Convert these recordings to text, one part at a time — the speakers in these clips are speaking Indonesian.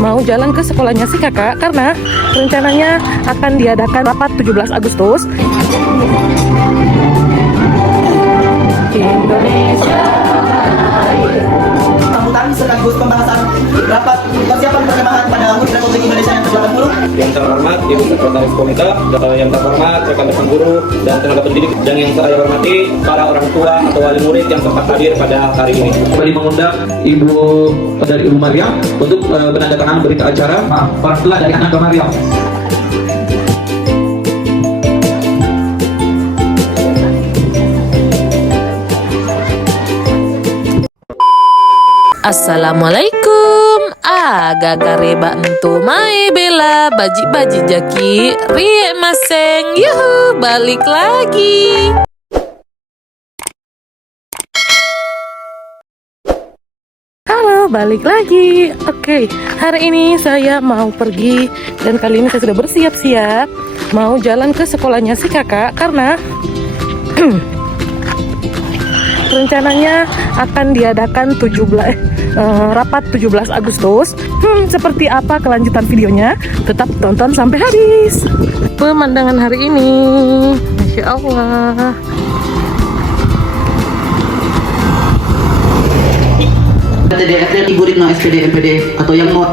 mau jalan ke sekolahnya si kakak karena rencananya akan diadakan rapat 17 Agustus. Indonesia Sambutan sekaligus pembahasan rapat persiapan perkemahan pada HUT Republik Indonesia yang ke-80. Yang terhormat Ibu Sekretaris Komite, yang terhormat rekan-rekan guru dan tenaga pendidik, dan yang saya hormati para orang tua atau wali murid yang sempat hadir pada hari ini. Kembali mengundang Ibu dari Ibu Mariam untuk penandatanganan berita acara orang tua dari anak Mariam. Assalamualaikum, gagareba entu mai bela baji-baji jaki rie maseng, yuhu balik lagi. Halo, balik lagi. Oke, hari ini saya mau pergi dan kali ini saya sudah bersiap-siap mau jalan ke sekolahnya si kakak karena rencananya akan diadakan rapat 17 Agustus. Seperti apa kelanjutan videonya? Tetap tonton sampai habis. Pemandangan hari ini, Masya Allah. TDFD Ibu Ritno SPD MPD atau yang mod.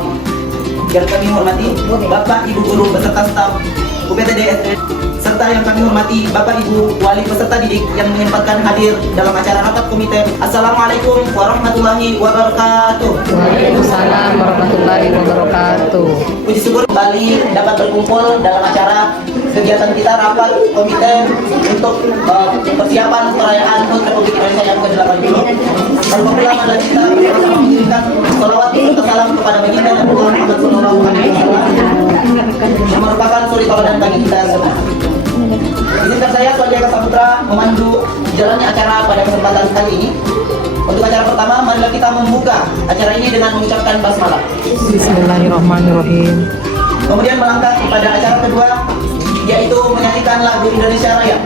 Yang kami hormati Bapak Ibu guru beserta staf UPTDSD, serta yang kami hormati Bapak Ibu wali peserta didik yang menyempatkan hadir dalam acara rapat komite. Assalamualaikum warahmatullahi wabarakatuh. Waalaikumsalam warahmatullahi wabarakatuh. Puji syukur kembali dapat berkumpul dalam acara kegiatan kita rapat komite untuk persiapan perayaan HUT Republik Indonesia yang ke-80. Alhamdulillah adalah kita bersama mengirimkan salawat serta salam kepada baginda Nabi Muhammad SAW yang merupakan suri tauladan bagi kita semua. Izinkan saya Swadhyaka Saputra memandu jalannya acara pada kesempatan kali ini. Untuk acara pertama, marilah kita membuka acara ini dengan mengucapkan basmalah. Bismillahirrahmanirrahim. Kemudian melangkah kepada acara kedua, yaitu menyanyikan lagu Indonesia Raya.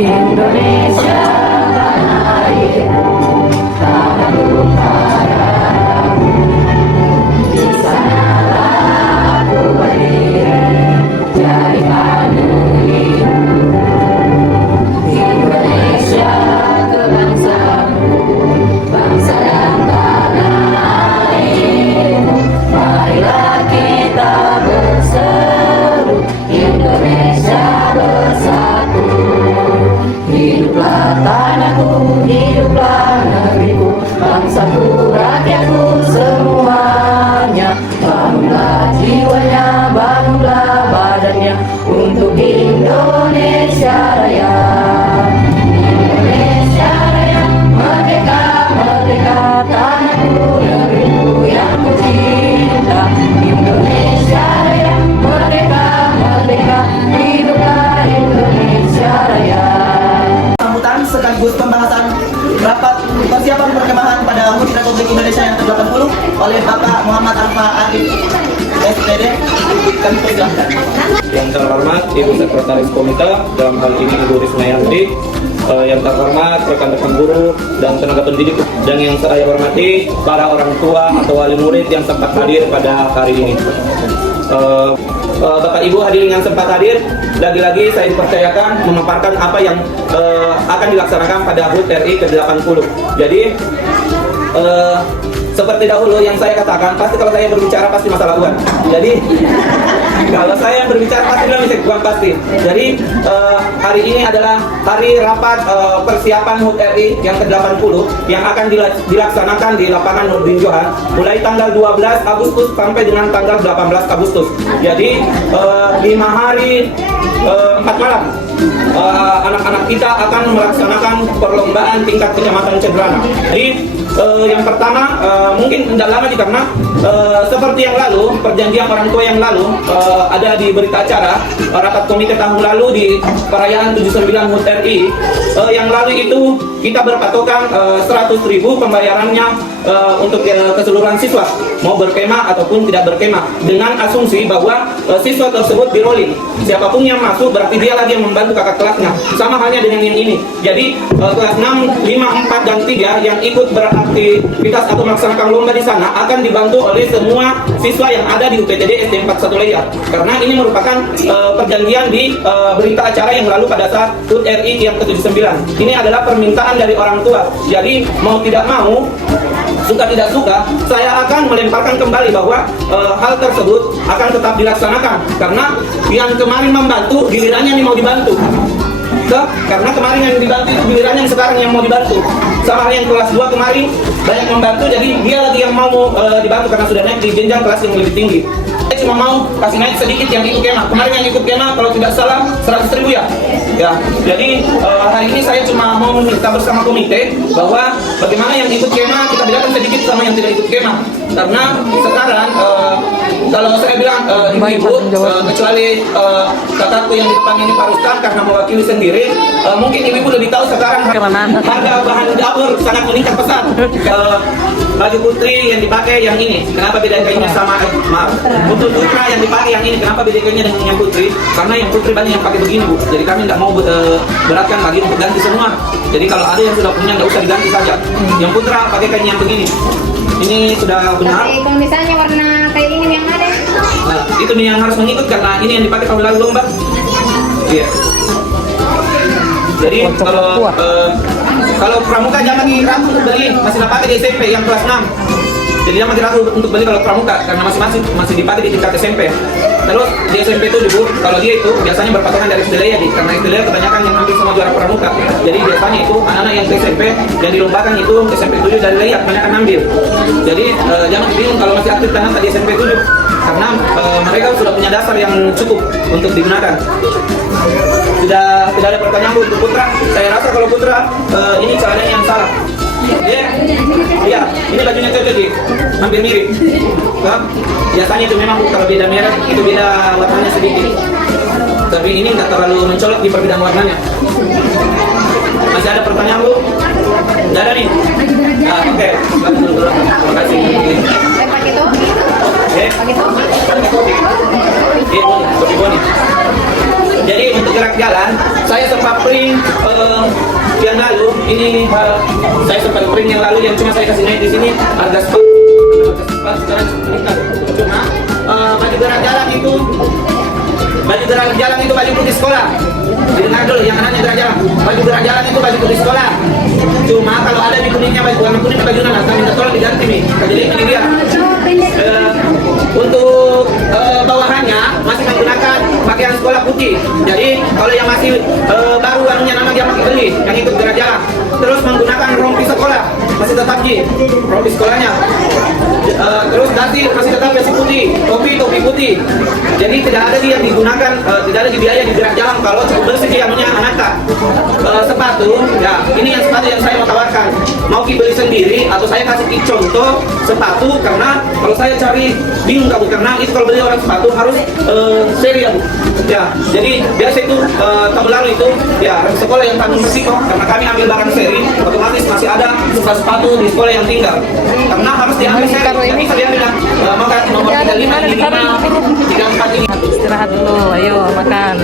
Indonesia tanah airku, tanah utaraku, di sanalah aku berdiri, jadi hidup. Indonesia kebangsaanku, bangsa dan tanah airku, marilah kita berseru, Indonesia bersatu. Hiduplah tanahku, hiduplah negeriku, bangsaku, rakyatku semuanya. Bangunlah jiwanya, bangunlah badannya untuk Indonesia Raya. Indonesia Raya, merdeka, merdeka, tanahku, negeriku yang ku cinta. Indonesia Raya, merdeka, merdeka, hiduplah Indonesia Raya. Sambutan sekaligus pembahasan rapat persiapan perkemahan pada HUT Republik Indonesia yang ke-80 oleh Bapak Muhammad Arfa Arif SPD. Kami persilahkan. Yang terhormat Ibu Sekretaris Komite, dalam hal ini Ibu Rismayanti, yang terhormat rekan-rekan guru dan tenaga pendidik, dan yang saya hormati para orang tua atau wali murid yang sempat hadir pada hari ini. Bapak Ibu hadirin yang sempat hadir, lagi-lagi saya dipercayakan memaparkan apa yang akan dilaksanakan pada HUT RI ke-80. Jadi seperti dahulu yang saya katakan, pasti kalau saya berbicara pasti masalah uang. Jadi kalau saya berbicara pasti dalam uang pasti. Jadi hari ini adalah hari rapat persiapan HUT RI yang ke-80 yang akan dilaksanakan di lapangan Nurdin Johan mulai tanggal 12 Agustus sampai dengan tanggal 18 Agustus. Jadi 5 hari 4 malam anak-anak kita akan melaksanakan perlombaan tingkat kecamatan Cederana. Jadi yang pertama mungkin tidak lama karena seperti yang lalu, perjanjian orang tua yang lalu ada di berita acara rapat komite tahun lalu di perayaan 79 HUT RI yang lalu itu kita berpatokan 100.000 pembayarannya untuk keseluruhan siswa, mau berkemah ataupun tidak berkemah, dengan asumsi bahwa siswa tersebut di rolling. Siapapun yang masuk berarti dia lagi yang membantu membantu kakak kelasnya. Sama halnya dengan yang ini. Jadi kelas 6, 5, 4 dan 3 yang ikut beraktivitas atau melaksanakan lomba di sana akan dibantu oleh semua siswa yang ada di UPTD SD 41 Leia. Karena ini merupakan perjanjian di berita acara yang lalu pada saat HUT RI yang ke-79. Ini adalah permintaan dari orang tua. Jadi mau tidak mau, suka tidak suka, saya akan melemparkan kembali bahwa hal tersebut akan tetap dilaksanakan. Karena yang kemarin membantu, gilirannya ini mau dibantu. Karena kemarin yang dibantu itu gilirannya yang sekarang yang mau dibantu. Sama hal yang kelas 2 kemarin banyak membantu, jadi dia lagi yang mau dibantu karena sudah naik di jenjang kelas yang lebih tinggi. Saya cuma mau kasih naik sedikit yang ikut kemah. Kemarin yang ikut kemah kalau tidak salah 100.000 ya. Ya, jadi hari ini saya cuma mau minta bersama komite bahwa bagaimana yang ikut kemah kita bedakan sedikit sama yang tidak ikut kemah. Karena sekarang kalau saya bilang ibu-ibu kecuali kakakku yang di depan ini Pak Rustam karena mewakili sendiri, mungkin ibu-ibu lebih tahu sekarang harga bahan dapur sangat meningkat pesat. Baju putri yang dipakai yang ini, kenapa beda kainnya sama? Maaf, untuk putra yang dipakai yang ini, kenapa beda kainnya dengan yang putri? Karena yang putri banyak yang pakai begini Bu, jadi kami tidak mau beratkan lagi untuk ganti semua. Jadi kalau ada yang sudah punya nggak usah diganti saja. Yang putra pakai kain yang begini. Ini sudah benar. Tapi kalau misalnya warna kayak ini yang ada, itu nih yang harus mengikut karena ini yang dipakai tahun lalu lomba. Iya. Jadi kalau pramuka jangan lagi ragu untuk beli, masih dipakai di SMP yang kelas 6. Jadi jangan lagi ragu untuk beli kalau pramuka karena masih dipakai di tingkat SMP. Terus di SMP itu Bu, kalau dia itu biasanya berpatokan dari SD Leia, karena SD Leia kebanyakan yang ambil semua juara pramuka. Jadi biasanya itu anak-anak yang ke SMP yang dilombakan itu SMP 7 dari Leia kebanyakan ambil. Jadi jangan bingung kalau masih aktif tanah di SMP 7 karena mereka sudah punya dasar yang cukup untuk digunakan. Tidak ada pertanyaan Bu untuk putra. Saya rasa kalau putra ini caranya yang salah. Iya, ini bajunya cocok sih, hampir mirip. Biasanya itu memang kalau beda merek itu beda warnanya sedikit. Tapi ini nggak terlalu mencolok di perbedaan warnanya. Masih ada pertanyaan Bu? Nggak ada nih. Oke, terima kasih. saya pakai topi. Pakai topi. Iya, topi boni. Jadi untuk gerak jalan, saya sempat print yang lalu. Ini saya sempat print yang lalu yang cuma saya kasih naik di sini harga sekarang meningkat. Cuma baju gerak jalan itu baju putih sekolah. Dengar dulu yang anaknya gerak jalan. Baju gerak jalan itu baju putih sekolah. Cuma kalau ada di kuningnya baju warna kuning baju nanas, kami minta tolong diganti nih. Jadi ini dia. Untuk bawahannya masih menggunakan pakaian sekolah putih. Jadi kalau yang masih baru anunya nama dia pakai beli yang ikut gerak jalan. Terus menggunakan rompi sekolah masih tetap rompi sekolahnya. Terus dasi masih tetap besi putih, topi putih. Jadi tidak ada yang digunakan, tidak ada biaya di gerak jalan kalau cukup bersih anunya anak. Sepatu, ya ini yang sepatu yang saya mau tawarkan. Mau beli sendiri atau saya kasih contoh sepatu karena kalau saya cari bingung kamu karena itu kalau beli orang sepatu harus seri ya Bu. Ya, jadi biasa itu tahun lalu itu ya sekolah yang tanggung risiko karena kami ambil barang seri otomatis masih ada sepatu di sekolah yang tinggal karena harus diambil seri. Jadi saya bilang maka nomor 35 ini 34 ini. Istirahat dulu, ayo makan.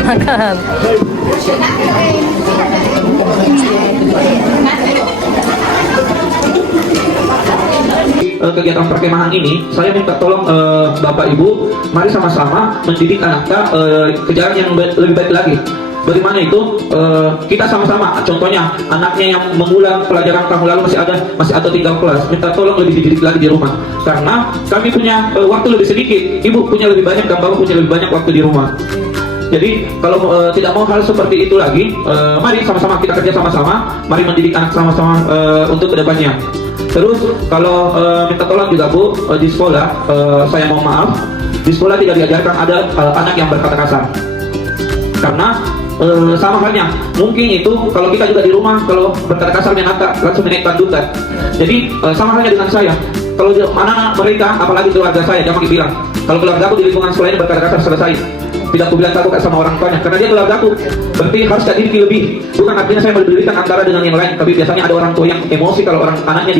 Kegiatan perkemahan ini, saya minta tolong Bapak Ibu, mari sama-sama mendidik anak kita ke jalan yang lebih baik lagi. Bagaimana itu kita sama-sama, contohnya anaknya yang mengulang pelajaran tahun lalu masih ada tinggal kelas, minta tolong lebih dididik lagi di rumah. Karena kami punya waktu lebih sedikit, ibu punya lebih banyak dan bapak punya lebih banyak waktu di rumah. Jadi kalau tidak mau hal seperti itu lagi, mari sama-sama kita kerja sama-sama, mari mendidik anak sama-sama untuk kedepannya. Terus kalau minta tolong juga Bu, di sekolah saya mohon maaf, di sekolah tidak diajarkan ada anak yang berkata kasar. Karena sama halnya, mungkin itu kalau kita juga di rumah kalau berkata kasarnya anak langsung menaikkan duta. Jadi sama halnya dengan saya. Kalau anak-anak mereka, apalagi keluarga saya, jangan dibilang kalau keluarga aku di lingkungan sekolah ini berkata kasar selesai. Tidak aku bilang takut sama orang tuanya, karena dia keluarga aku. Berarti harus didiki lebih. Bukan artinya saya memberikan antara dengan yang lain, tapi biasanya ada orang tua yang emosi kalau orang anaknya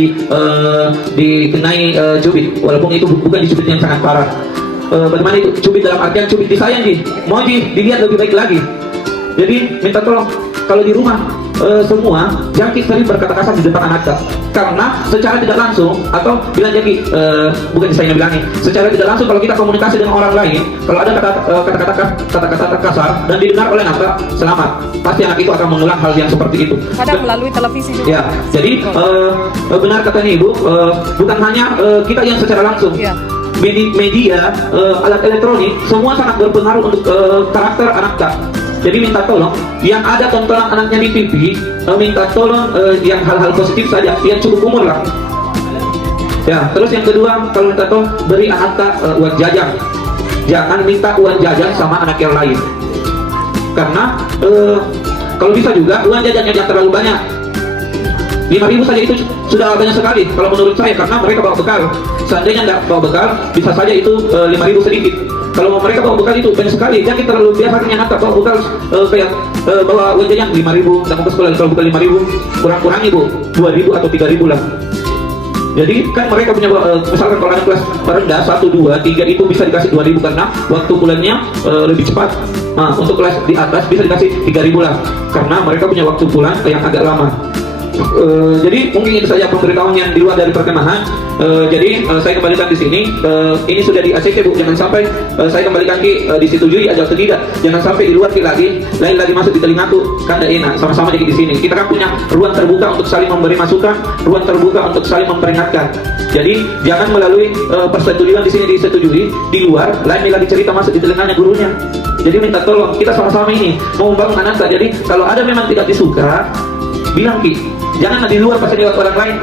dikenai cubit, walaupun itu bukan dicubit yang sangat parah. Bagaimana itu cubit dalam artian cubit disayang mau dilihat lebih baik lagi. Jadi minta tolong kalau di rumah semua jangan sering berkata kasar di depan anak Kak. Karena secara tidak langsung atau bilang jadi bukan saya yang bilangin, secara tidak langsung kalau kita komunikasi dengan orang lain, kalau ada kata-kata kasar dan didengar oleh anak Kak, selamat, pasti anak itu akan mengulang hal yang seperti itu. Kadang melalui televisi juga. Ya, jadi benar katanya Ibu, bukan hanya kita yang secara langsung. Iya. Media, alat elektronik, semua sangat berpengaruh untuk karakter anak Kak. Jadi minta tolong, yang ada tontonan anaknya di TV, minta tolong yang hal-hal positif saja, yang cukup umur lah. Ya, terus yang kedua, kalau minta tolong beri anak Kak uang jajan. Jangan minta uang jajan sama anak yang lain. Karena kalau bisa juga uang jajannya jangan terlalu banyak. 5.000 saja itu sudah banyak sekali kalau menurut saya, karena mereka bawa bekal. Seandainya nggak bawa bekal, bisa saja itu 5.000 sedikit. Kalau mereka bawa bekal itu banyak sekali, jangan terlalu biasanya anak bawa bekal kayak bawa uang jajan 5.000, dan ke sekolah kalau bukan 5.000, kurang-kurangi Bu 2.000 atau 3.000 lah. Jadi kan mereka punya misalkan kalau anak kelas rendah 1, 2, 3 itu bisa dikasih 2.000 karena waktu bulannya lebih cepat. Nah, untuk kelas di atas bisa dikasih 3.000 lah karena mereka punya waktu pulang yang agak lama. Jadi mungkin itu saja pemberitahuan yang di luar dari perkemahan. Jadi saya kembalikan di sini. Ini sudah di ACC Bu, jangan sampai saya kembalikan disetujui atau tidak. Jangan sampai di luar lagi, lain lagi masuk di telingaku, kan tidak enak. Sama-sama di sini. Kita kan punya ruang terbuka untuk saling memberi masukan, ruang terbuka untuk saling memperingatkan. Jadi jangan melalui persetujuan di sini disetujui, di luar lain lagi cerita masuk di telinganya gurunya. Jadi minta tolong kita sama-sama ini mau membangun anak. Jadi kalau ada memang tidak disuka, bilang Ki. Jangan di luar pasti lewat orang lain.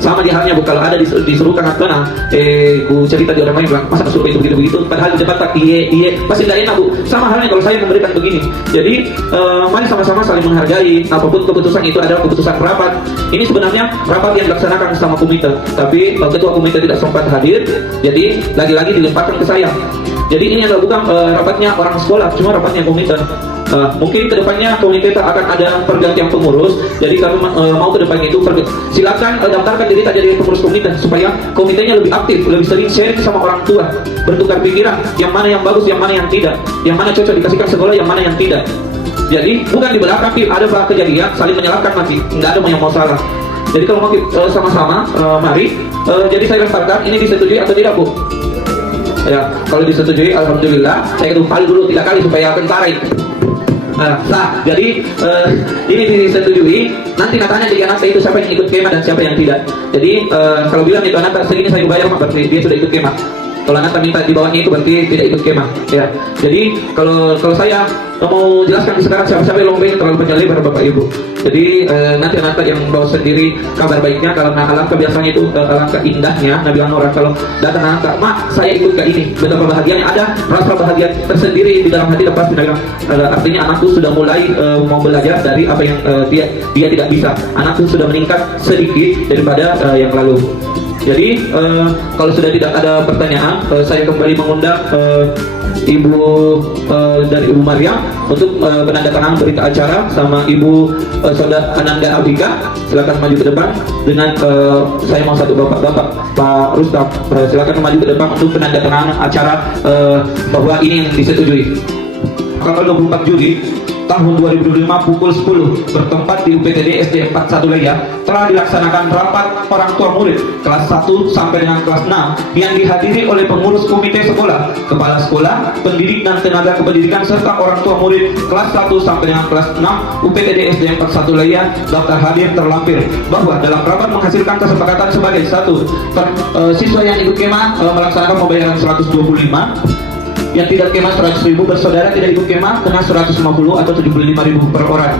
Sama di halnya Bu, kalau ada disuruh kan ku cerita di orang lain bilang masa disuruh itu begitu, padahal di depan tak iya pasti tidak enak Bu. Sama halnya kalau saya memberikan begini. Jadi mari sama-sama saling menghargai. Apapun keputusan itu adalah keputusan rapat. Ini sebenarnya rapat yang dilaksanakan sama komite, tapi ketua komite tidak sempat hadir, jadi lagi-lagi dilemparkan ke saya. Jadi ini adalah bukan rapatnya orang sekolah, cuma rapatnya komite. Mungkin kedepannya komite akan ada pergantian pengurus. Jadi kalau mau kedepannya itu silakan daftarkan diri jadi pengurus komite supaya komitenya lebih aktif, lebih sering sharing sama orang tua, bertukar pikiran yang mana yang bagus, yang mana yang tidak, yang mana cocok dikasihkan sekolah, yang mana yang tidak. Jadi bukan di belakang ada kejadian saling menyalahkan masih nggak ada yang mau salah. Jadi kalau mau sama-sama mari. Jadi saya lemparkan ini disetujui atau tidak Bu? Ya, kalau disetujui alhamdulillah. Saya ketumpal dulu 3 kali supaya kentara itu. Jadi ini disetujui. Nanti natanya jadi anak saya itu siapa yang ikut kemah dan siapa yang tidak. Jadi kalau bilang itu anak segini saya bayar berarti dia sudah ikut kemah. Kalau anak minta di bawahnya itu berarti tidak ikut kemah. Ya. Jadi kalau saya mau jelaskan sekarang siapa-siapa yang lombeng terlalu panjang lebar Bapak Ibu. Jadi nanti anak yang bawa sendiri kabar baiknya karena alangkah biasanya itu alangkah indahnya Nabi orang kalau datang anak Mak saya ikut ke ini, betapa bahagianya, ada rasa bahagia tersendiri di dalam hati lepas artinya anakku sudah mulai mau belajar dari apa yang dia tidak bisa. Anakku sudah meningkat sedikit daripada yang lalu. Jadi kalau sudah tidak ada pertanyaan, saya kembali mengundang Ibu dari Ibu Maryam untuk penandatanganan berita acara sama Ibu Saudara Ananda Abika. Silakan maju ke depan dengan saya mau satu bapak-bapak Pak Rustam. Silakan maju ke depan untuk penandatanganan acara bahwa ini yang disetujui. Tanggal 24 Juli tahun 2005 pukul 10 bertempat di UPTD SD 41 Leia telah dilaksanakan rapat orang tua murid kelas 1 sampai dengan kelas 6 yang dihadiri oleh pengurus komite sekolah, kepala sekolah, pendidik dan tenaga kependidikan serta orang tua murid kelas 1 sampai dengan kelas 6 UPTD SD 41 Leia. Daftar hadir terlampir bahwa dalam rapat menghasilkan kesepakatan sebagai satu, siswa yang ikut kemah melaksanakan pembayaran 125, yang tidak kemah 100.000, bersaudara tidak ikut kemah kena 150 atau 75.000 per orang.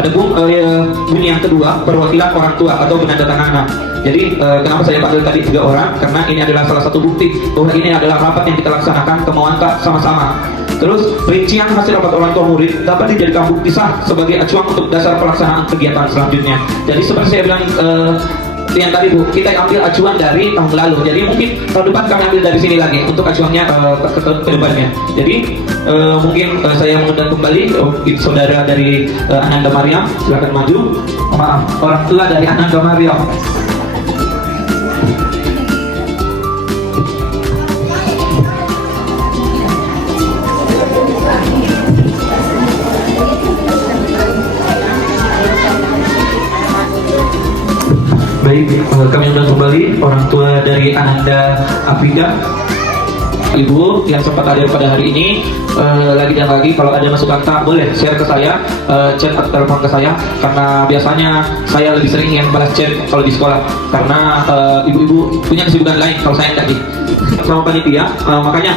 Ada bunyi yang kedua, perwakilan orang tua atau penandatanganan. Jadi kenapa saya panggil tadi 3 orang? Karena ini adalah salah satu bukti bahwa ini adalah rapat yang kita laksanakan kemauan tak sama-sama. Terus rincian hasil rapat orang tua murid dapat dijadikan bukti sah sebagai acuan untuk dasar pelaksanaan kegiatan selanjutnya. Jadi seperti saya bilang yang tadi Bu, kita ambil acuan dari tahun lalu. Jadi mungkin tahun depan kami ambil dari sini lagi untuk acuannya ke depannya. Jadi mungkin saya mengundang kembali saudara dari Ananda Maryam, silakan maju. Maaf, orang tua dari Ananda Maryam. kami undang kembali orang tua dari Ananda Afrika. Ibu yang sempat hadir pada hari ini, lagi dan lagi kalau ada masukan tak boleh share ke saya, chat atau telepon ke saya, karena biasanya saya lebih sering yang balas chat kalau di sekolah, karena ibu-ibu punya kesibukan lain kalau saya tadi sama panitia. Makanya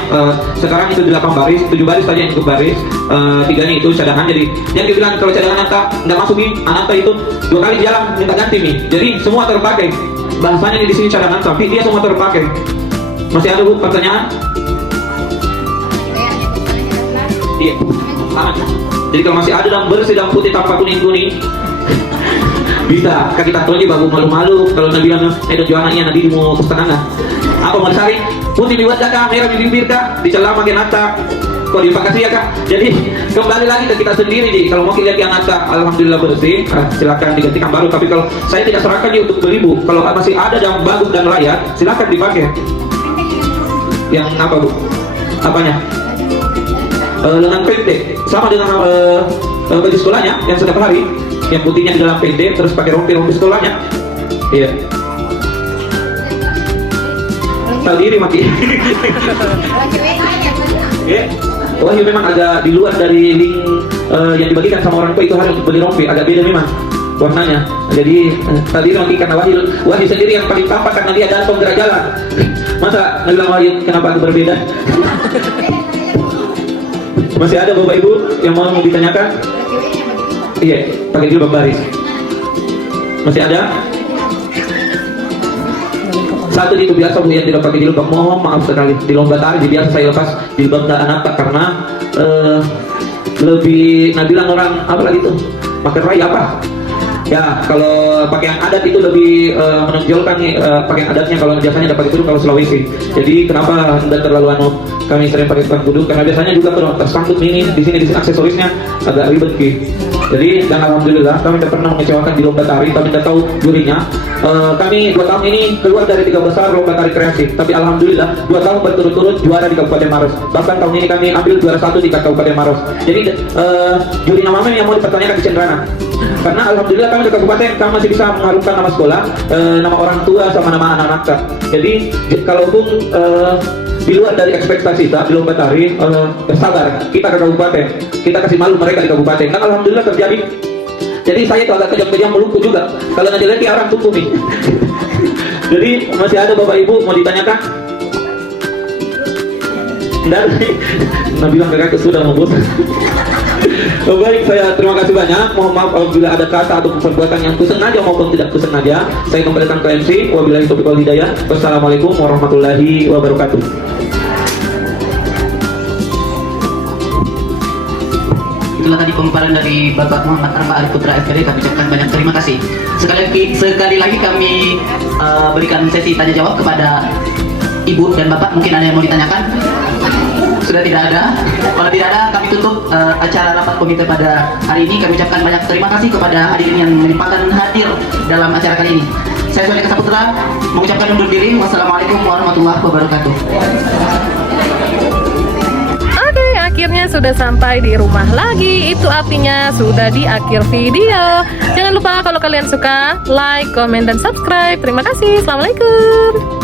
sekarang itu 8 baris, 7 baris saja yang ikut baris, 3-nya itu cadangan. Jadi yang dibilang kalau cadangan nggak masukin, Ananta itu 2 kali jalan minta ganti nih, jadi semua terpakai. Bahasanya di sini cadangan, tapi dia semua terpakai. Masih ada Bu pertanyaan? Iya, aman. Jadi kalau masih ada dan bersih dan putih tanpa kuning-kuning, bisa kaki tatonya bagus malu-malu. Kalau Nabi bilang, ada jualannya Nabi mau kesenangan. Apa mau disaring? Putih di wajah kak, merah di bibir kak, di celah makin nata. Kok dipakasi ya kak? Jadi kembali lagi ke kita sendiri. Jadi kalau mau lihat yang nata, alhamdulillah bersih, silakan digantikan baru. Tapi kalau saya tidak serahkan dia untuk beli Bu. Kalau masih ada yang bagus dan layak, silakan dipakai. Yang apa Bu? Apanya? Lengan pendek, sama dengan baju sekolahnya yang setiap hari, yang putihnya di dalam pendek, terus pakai rompi sekolahnya. Iya. Tahu diri mati. Iya. Wah, ya memang agak di luar dari link yang dibagikan sama orang tua itu hari untuk beli rompi, agak beda memang warnanya. Jadi tadi mungkin karena Wahyu sendiri yang paling tampak karena dia datang gerak jalan. Masa bilang Wahyu kenapa berbeda? Masih ada Bapak Ibu yang mau ditanyakan? Iya, pakai jilbab baris. Masih ada? Satu itu biasa Bu yang tidak pakai jilbab, mohon maaf sekali. Di lomba tari biasa saya lepas jilbab anak karena lebih bilang orang apa lagi tuh? Makan raya apa? Ya, kalau pakaian adat itu lebih menonjolkan pakaian adatnya. Kalau biasanya ada pakai kerudung kalau Sulawesi. Jadi kenapa tidak terlalu kami sering pakai kerudung? Karena biasanya juga tersangkut ini di sini aksesorisnya agak ribet ki. Jadi dan alhamdulillah kami tidak pernah mengecewakan di lomba tari. Kami tidak tahu jurinya. Kami 2 tahun ini keluar dari 3 besar lomba tari kreatif. Tapi alhamdulillah 2 tahun berturut-turut juara di Kabupaten Maros. Bahkan tahun ini kami ambil juara 1 di Kabupaten Maros. Jadi jurinya Mamen yang mau dipertanyakan di Cendrana. Karena alhamdulillah kami di kabupaten kami masih bisa mengharumkan nama sekolah, nama orang tua sama nama anak-anak. Jadi kalaupun di luar dari ekspektasi kita di lomba tari, sabar kita ke kabupaten, kita kasih malu mereka di kabupaten. Dan alhamdulillah terjadi. Jadi saya itu agak kejam-kejam melukku juga. Kalau nanti lagi orang tunggu nih. Jadi masih ada Bapak Ibu mau ditanyakan? Dan Nabi bilang mereka sudah mau bosan. Oh, baik, saya terima kasih banyak. Mohon maaf apabila ada kata atau perbuatan yang kusengaja maupun tidak kusengaja. Saya kembalikan ke MC. Wabillahi taufiq wal hidayah. Wassalamualaikum warahmatullahi wabarakatuh. Itulah tadi pemaparan dari Bapak Muhammad Arba Arif Putra FPD. Kami ucapkan banyak terima kasih. Sekali lagi kami berikan sesi tanya jawab kepada Ibu dan Bapak. Mungkin ada yang mau ditanyakan? Sudah tidak ada. Kalau tidak ada, kami tutup acara rapat komite pada hari ini. Kami ucapkan banyak terima kasih kepada hadirin yang menyempatkan hadir dalam acara kali ini. Saya Sony Kesaputra mengucapkan undur diri. Wassalamualaikum warahmatullahi wabarakatuh. Oke, akhirnya sudah sampai di rumah lagi. Itu artinya sudah di akhir video. Jangan lupa kalau kalian suka, like, komen, dan subscribe. Terima kasih. Assalamualaikum.